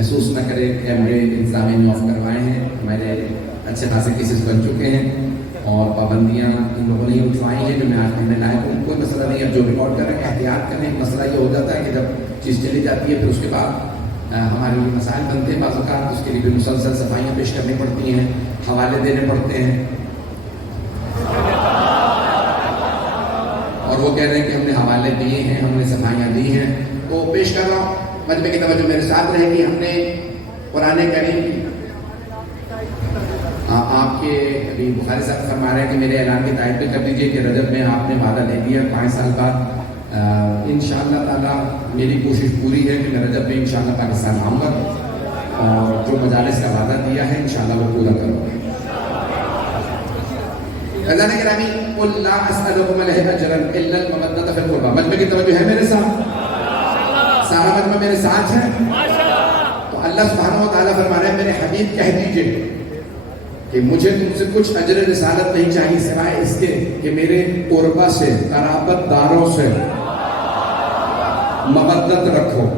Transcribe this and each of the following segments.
محسوس نہ کرے کیمرے انتظامیہ نے آف کروائے ہیں، ہمارے اچھے خاصے کیسز بن چکے ہیں اور پابندیاں ان لوگوں نے اٹھوائی ہیں جو میں آج پڑھنے لائق ہوں. کوئی مسئلہ نہیں، اب جو ریکارڈ کر رہے ہیں احتیاط کریں. مسئلہ یہ ہو جاتا ہے کہ جب چیز چلی جاتی ہے پھر اس کے بعد ہمارے لیے مسائل بنتے ہیں بعض اوقات، اس کے لیے بھی مسلسل صفائیاں پیش کرنی پڑتی ہیں، حوالے دینے پڑتے ہیں. اور وہ کہہ رہے ہیں کہ ہم نے حوالے دیے ہیں، ہم نے صفائیاں دی ہیں، تو پیش کر رہا ہوں. مجمع کی توجہ میرے ساتھ رہے گی. ہم نے قرآن کریم کی آپ کے ابھی بخاری صاحب فرما رہے ہیں کہ میرے اعلان کی تائید بھی کر دیجئے کہ رجب میں آپ نے وعدہ دے دیا 5 سال بعد. انشاءاللہ تعالیٰ میری کوشش پوری ہے کہ میں رجب میں انشاءاللہ پاکستان آؤں گا اور جو مجالس کا وعدہ دیا ہے انشاءاللہ وہ پورا کروں گا. عزیزان گرامی، قل لا اسألکم علیہ اجرا الا المودۃ فی القربی. مجمع کی توجہ ہے میرے ساتھ؟ سارا مجمع میرے ساتھ ہے؟ تو اللہ سبحانہ و تعالیٰ فرما رہے ہیں میرے حبیب کہہ دیجئے کہ مجھے تم سے کچھ اجر رسالت نہیں چاہیے سوائے اس کے کہ میرے قربا سے، قرابت داروں سے مودت رکھو.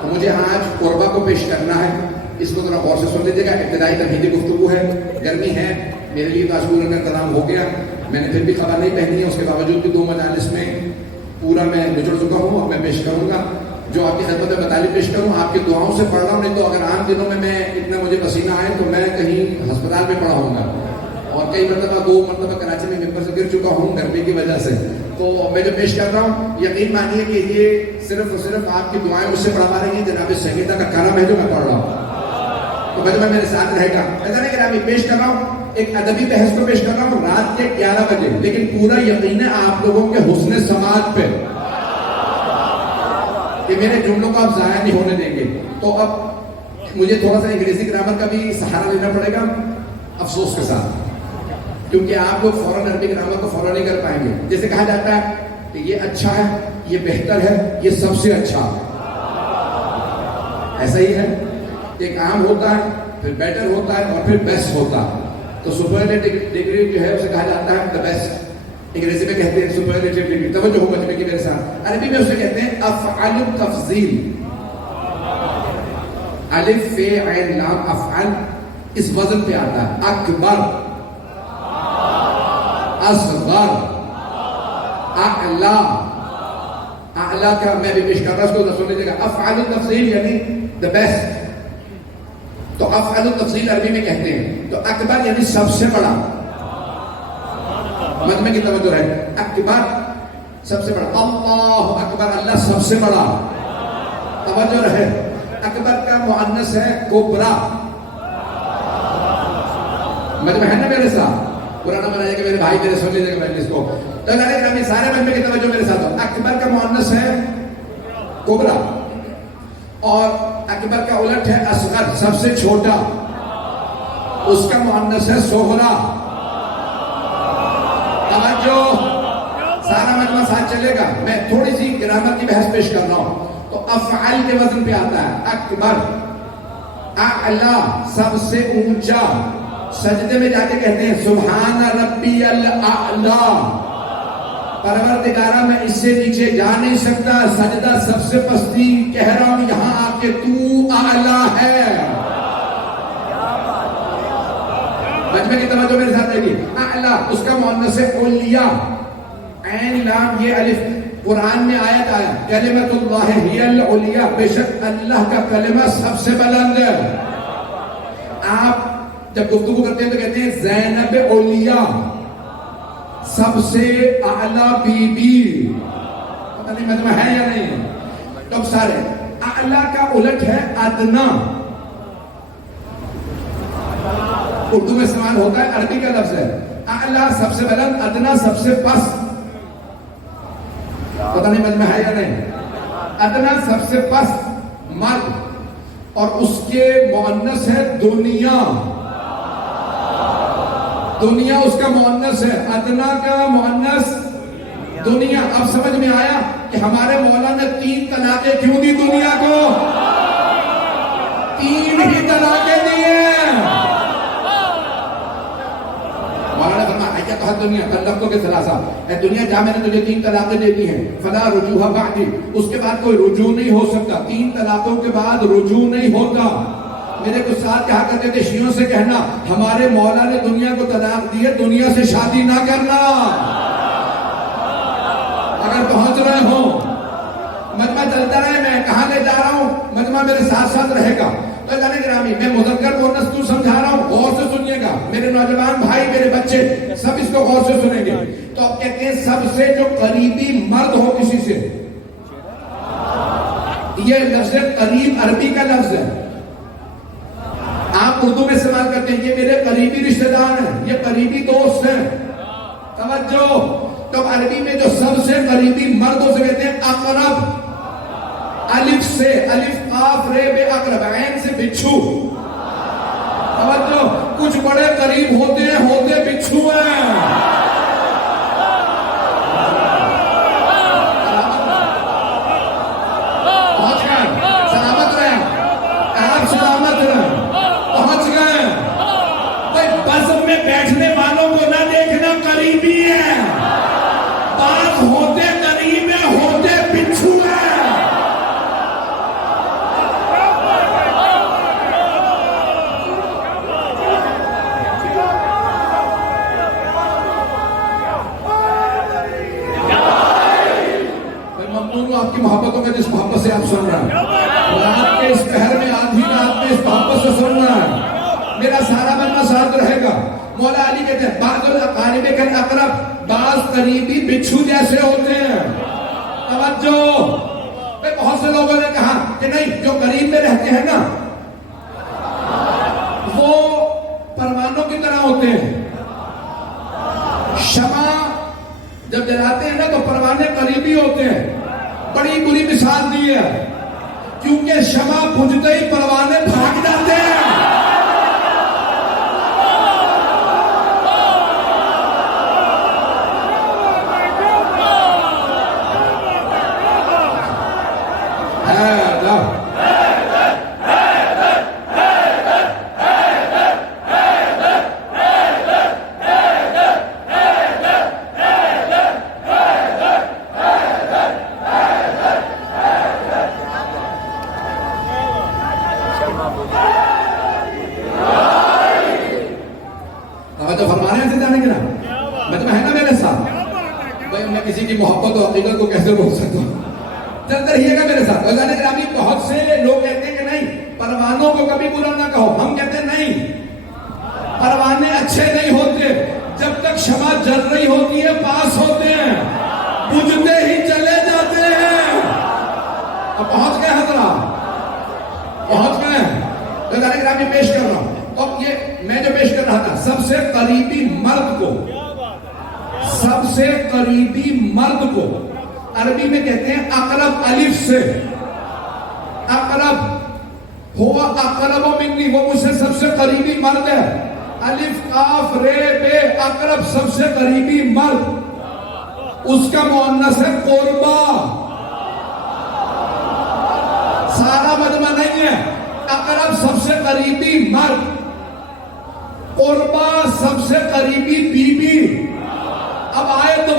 تو مجھے آج قربا کو پیش کرنا ہے. اس کو ذرا غور سے سن لیجیے گا. ابتدائی تمہیدی گفتگو ہے، گرمی ہے، میرے لیے تو آج پورا کا انتظام ہو گیا. میں نے پھر بھی خبر نہیں پہنی ہے، اس کے باوجود بھی 2 مجالس میں پورا میں نچڑ چکا ہوں اور میں پیش کروں گا جو آپ کی خدمت میں مطالب پیش کروں. آپ کی دعاؤں سے پڑھ رہا ہوں، نہیں تو اگر عام دنوں میں اتنا مجھے پسینہ آئے تو میں کہیں ہسپتال میں پڑا ہوں گا. اور کئی مرتبہ 2 مرتبہ کراچی میں ممبر سے گر چکا ہوں گرمی کی وجہ سے. تو میں جو پیش کر رہا ہوں یقین مانیے کہ یہ صرف اور صرف آپ کی دعائیں مجھ سے پڑھوا رہی ہیں. جناب سیدہ کا کرم ہے جو میں پڑھ رہا ہوں. تو میں میرے ساتھ رہے گا. ایسا نہیں کہ میں پیش کر رہا ہوں ایک ادبی بحث کو پیش کر رہا ہوں رات کے 11 بجے، لیکن پورا یقین ہے آپ لوگوں کے حسن سماعت پہ کہ میرے جملوں کو آپ ضائع نہیں ہونے دیں گے. تو اب مجھے تھوڑا سا انگریزی گرامر کا بھی سہارا لینا پڑے گا افسوس کے ساتھ، کیونکہ آپ لوگ فوراً عربی گرامر کو فالو نہیں کر پائیں گے. جیسے کہا جاتا ہے کہ یہ اچھا ہے، یہ بہتر ہے، یہ سب سے اچھا. ایسا ہی ہے، ایک عام ہوتا ہے، پھر بیٹر ہوتا ہے اور پھر بیسٹ ہوتا ہے. تو سپرلیٹو ڈگری جو ہے اسے کہا جاتا ہے دا بیسٹ. انگریزی میں کہتے ہیں سپرلیٹو ڈگری. توجہ ہو مجمع کی میرے ساتھ. عربی میں اسے کہتے ہیں افعال التفضیل. الف ف عین لام افعال اس وزن پہ آتا ہے. اکبر، اصغر، اعلی. اعلی کا میں بھی پیش کر رہا ہوں، اس کو سن لیجیے گا. افعال التفضیل یعنی دا بیسٹ. تو افعال التفضیل عربی میں کہتے ہیں. تو اکبر یعنی سب سے بڑا. مجمع کی توجہ ہے. اکبر سب سے بڑا. اللہ اکبر، اللہ سب سے بڑا. توجہ رہے. اکبر کا مؤنث ہے کبرا. مجمع ہے نا میرے ساتھ؟ پرانا بنائیے کہ میرے بھائی میرے سن لیجیے گا مجلس کو. تو سارے مجمع کی توجہ میرے ساتھ ہو. اکبر کا مؤنث ہے کبرا اور اکبر کا الٹ ہے اصغر، سب سے چھوٹا. اس کا مؤنث ہے صغرا. توجہ، سارا مجمع ساتھ چلے گا. میں تھوڑی سی گرامر کی بحث پیش کر رہا ہوں. تو افعال کے وزن پہ آتا ہے. اکبر، اعلی سب سے اونچا. سجدے میں جا کے کہتے ہیں سبحان ربی الاعلی. پروردگارہ میں اس سے نیچے جا نہیں سکتا. سجدہ سب سے پستی. کہہ رہا ہوں یہاں آ کے تو اعلی ہے. مجمع کی توجہ میرے ساتھ رہے گی. اعلی اس کا مؤنث ہے اولیاء. عین لام یہ الف. قرآن میں آیت آیا کلمۃ اللہ ہی العلیاء، بے شک اللہ کا کلمہ سب سے بلند ہے. آپ جب گفتگو کرتے ہیں تو کہتے ہیں زینب اولیاء، سب سے اعلیٰ بی بی. پتہ نہیں مجمع ہے یا نہیں. تو سارے اعلیٰ کا الٹ ہے ادنا. اردو میں استعمال ہوتا ہے، عربی کا لفظ ہے. اعلیٰ سب سے بلند، ادنا سب سے پست. پتہ نہیں مجمع ہے یا نہیں. ادنا سب سے پست مرد اور اس کے مؤنث ہے دنیا. دنیا اس کا مؤنث ہے. ادنا کا مؤنث دنیا. اب سمجھ میں آیا کہ ہمارے مولا نے 3 طلاقیں کیوں دی دنیا کو؟ 3 ہی طلاقیں دی ہیں. مولا نے فرمایا کیا تو کہا دنیا طلقتک ثلاثہ، اے دنیا جا میں نے تجھے 3 طلاقیں دے دی ہیں، فلا رجوع بعدی، اس کے بعد کوئی رجوع نہیں ہو سکتا، 3 طلاقوں کے بعد رجوع نہیں ہوتا۔ میرے کچھ ساتھ کہا کرتے تھے شیعوں سے کہنا ہمارے مولا نے دنیا کو طلاق دی ہے، دنیا سے شادی نہ کرنا۔ اگر پہنچ رہے ہوں مجمع چلتا رہے، میں کہاں لے جا رہا ہوں، مجمع میرے ساتھ ساتھ رہے گا۔ تو جانے گرامی میں مذکر مؤنث تو سمجھا رہا ہوں، غور سے سنیے گا، میرے نوجوان بھائی میرے بچے سب اس کو غور سے سنیں گے۔ تو اب کہتے ہیں سب سے جو قریبی مرد ہو کسی سے، یہ لفظ قریب عربی کا لفظ ہے، آپ اردو میں استعمال کرتے ہیں، یہ میرے قریبی رشتہ دار ہیں، یہ قریبی دوست ہیں۔ توجہ، تو عربی میں جو سب سے قریبی مرد ہو سے کہتے ہیں اقرب، الف سے، الف قاف رے بے اقرب، عین سے بچھو۔ توجہ، کچھ بڑے قریب ہوتے ہیں، ہوتے بچھو ہیں۔ پہنچ گئے، سلامت رہے آپ، سلامت رہے، پہنچ گئے۔ بھائی بزم میں بیٹھنے والوں کو نہ دیکھنا قریبی ہے، بات ہوتے قریب ہے، ہوتے بچھو ہے۔ آپ کی محبتوں میں جس محبت سے آپ سن رہے ہیں، رات کے اس پہر میں آدھی رات میں اس محبت سے سن رہا ہے، میرا سارا بننا ساتھ رہے گا۔ مولا علی کہتے ہیں بعض الاقارب کالاقرب، بعض قریبی بچھو جیسے ہوتے ہیں۔ توجہ، بہت سے لوگوں نے کہا کہ نہیں جو قریب میں رہتے ہیں نا وہ پروانوں کی طرح ہوتے ہیں، شمع جب جلاتے ہیں نا تو پروانے قریبی ہوتے ہیں۔ بڑی بری مثال دی ہے، کیونکہ شمع بجھتے ہی پروانے بھاگ جاتے ہیں۔ تو فرمانے سے جانے گے نا، مجمع ہے نا میرے ساتھ، بھائی میں کسی کی محبت و عقیدت کو کیسے روک سکتا ہوں، چلتے رہیے گا میرے ساتھ۔ وزان گرامی بہت سے لوگ کہتے ہیں کہ نہیں پروانوں کو کبھی برا نہ کہو، ہم کہتے ہیں نہیں، پروانے اچھے نہیں ہوتے، جب تک شمع جل رہی ہوتی ہے پاس ہوتے ہیں، بجھتے ہی چلے جاتے ہیں۔ اب پہنچ گئے حضرات، پہنچ گئے۔ وزان گرامی پیش کر رہا ہوں، اب یہ میں جو پیش کر رہا تھا، سب سے قریبی مرد کو، سب سے قریبی مرد کو عربی میں کہتے ہیں اقرب، الف سے، اقرب، ہوا اقرب منی، وہ مجھ سے سب سے قریبی مرد ہے، الف قاف رے بے اقرب، سب سے قریبی مرد، اس کا مؤنث ہے قربا، سارا مجمع نہیں ہے، اقرب سب سے قریبی مرد، قربا سب سے قریبی بیوی۔ اب آئے تو